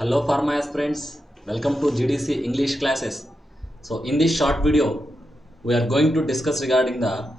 Hello Pharma aspirants, welcome to GDC English classes. So in this short video, we are going to discuss regarding the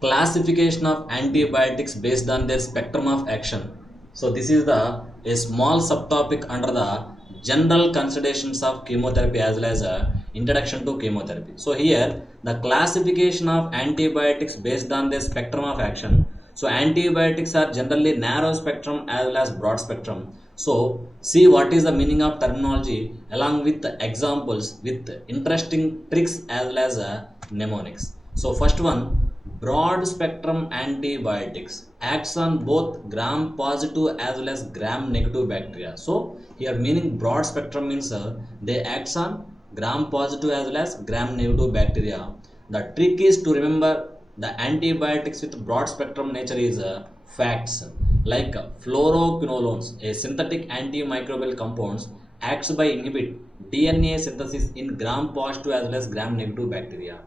classification of antibiotics based on their spectrum of action. So this is a small subtopic under the general considerations of chemotherapy as well as a introduction to chemotherapy. So here the classification of antibiotics based on their spectrum of action. So antibiotics are generally narrow spectrum as well as broad spectrum. So see what is the meaning of terminology along with the examples with interesting tricks as well as mnemonics. So first one, broad spectrum antibiotics acts on both gram positive as well as gram negative bacteria. So here meaning broad spectrum means they acts on gram positive as well as gram negative bacteria. The trick is to remember the antibiotics with broad spectrum nature is facts like fluoroquinolones, a synthetic antimicrobial compounds, acts by inhibit DNA synthesis in gram positive as well as gram negative bacteria.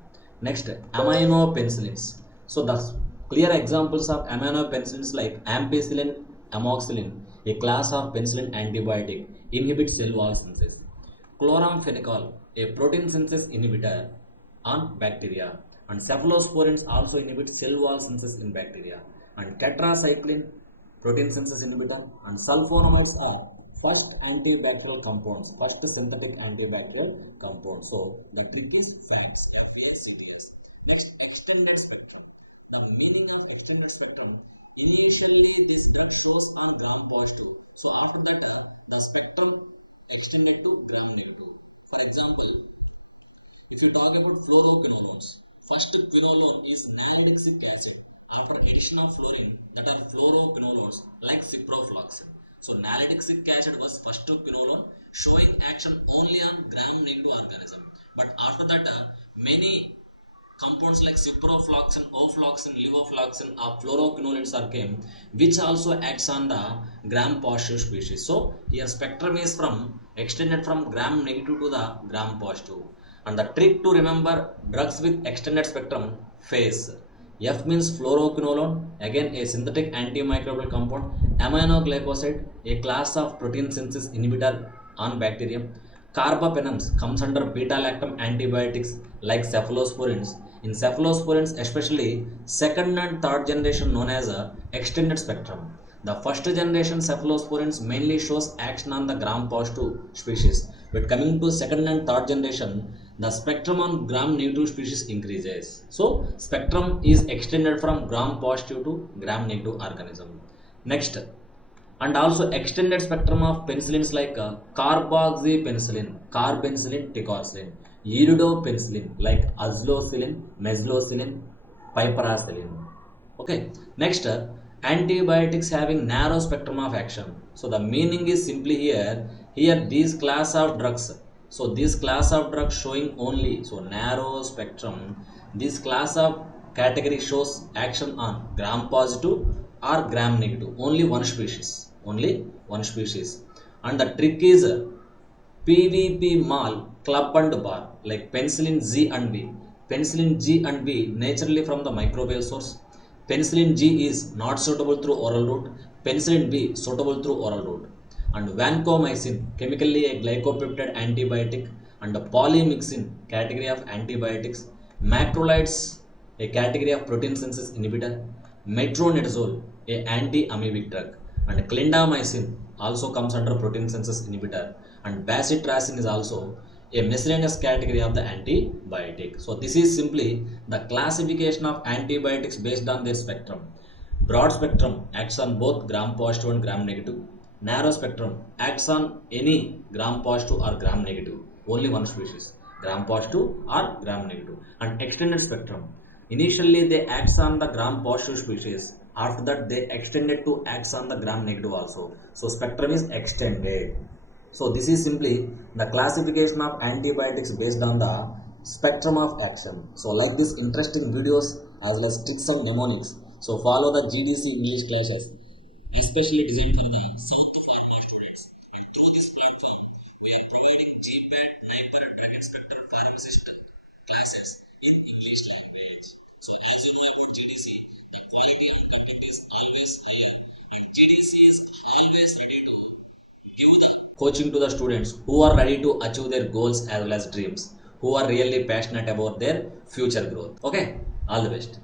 Next, aminopenicillins. So the clear examples of aminopenicillins like ampicillin, amoxicillin, a class of penicillin antibiotic, inhibits cell wall synthesis. Chloramphenicol, a protein synthesis inhibitor on bacteria, and cephalosporins also inhibit cell wall synthesis in bacteria, and tetracycline protein synthesis inhibitor and sulfonamides are first antibacterial compounds, first synthetic antibacterial compounds. So the trick is facts, FACTS. Next, extended spectrum. The meaning of extended spectrum, initially this drug shows on gram positive, so after that the spectrum extended to gram negative. For example, if you talk about fluoroquinolones, first quinolone is nalidixic acid. After addition of fluorine, that are fluoroquinolones like ciprofloxacin. So nalidixic acid was first quinolone showing action only on gram negative organism. But after that, many compounds like ciprofloxacin, ofloxacin, levofloxacin or fluoroquinolines are came, which also acts on the gram positive species. So here spectrum is from extended from gram negative to the gram positive. And the trick to remember drugs with extended spectrum phase. F means fluoroquinolone, again a synthetic antimicrobial compound. Aminoglycoside, a class of protein synthesis inhibitor on bacterium. Carbapenems comes under beta-lactam antibiotics like cephalosporins. In cephalosporins, especially second and third generation known as a extended spectrum. The first generation cephalosporins mainly shows action on the gram positive species, but coming to second and third generation, the spectrum on gram negative species increases. So spectrum is extended from gram positive to gram negative organism. Next, and also extended spectrum of penicillins like carboxypenicillin, carbenicillin, ticarcillin, iridopenicillin like azlocillin, meslocillin, piperacillin. Okay, next, antibiotics having narrow spectrum of action. So the meaning is simply here these class of drugs. So this class of drugs showing only so narrow spectrum. This class of category shows action on gram positive or gram negative. Only one species. Only one species. And the trick is PVP mall club and bar like penicillin G and B. Penicillin G and B naturally from the microbial source. Penicillin G is not suitable through oral route. Penicillin B suitable through oral route. And vancomycin, chemically a glycopeptide antibiotic, and polymyxin, category of antibiotics. Macrolides, a category of protein synthesis inhibitor. Metronidazole, a anti-amoebic drug. And clindamycin also comes under protein synthesis inhibitor. And bacitracin is also a miscellaneous category of the antibiotic. So this is simply the classification of antibiotics based on their spectrum. Broad spectrum acts on both gram positive and gram negative. Narrow spectrum acts on any gram positive or gram negative. Only one species, gram positive or gram negative. And extended spectrum, initially they acts on the gram positive species. After that they extended to acts on the gram negative also. So spectrum is extended. So this is simply the classification of antibiotics based on the spectrum of action. So like this interesting videos as well as tricks and mnemonics. So follow the GDC English classes, especially designed for the South Pharma students. And through this platform, we are providing GPAT, NIPER, Drug Inspector, Pharmacist classes in English language. So as you know about GDC, the quality and content is always higher, and GDC is always ready to give the coaching to the students who are ready to achieve their goals as well as dreams, who are really passionate about their future growth. Okay, all the best.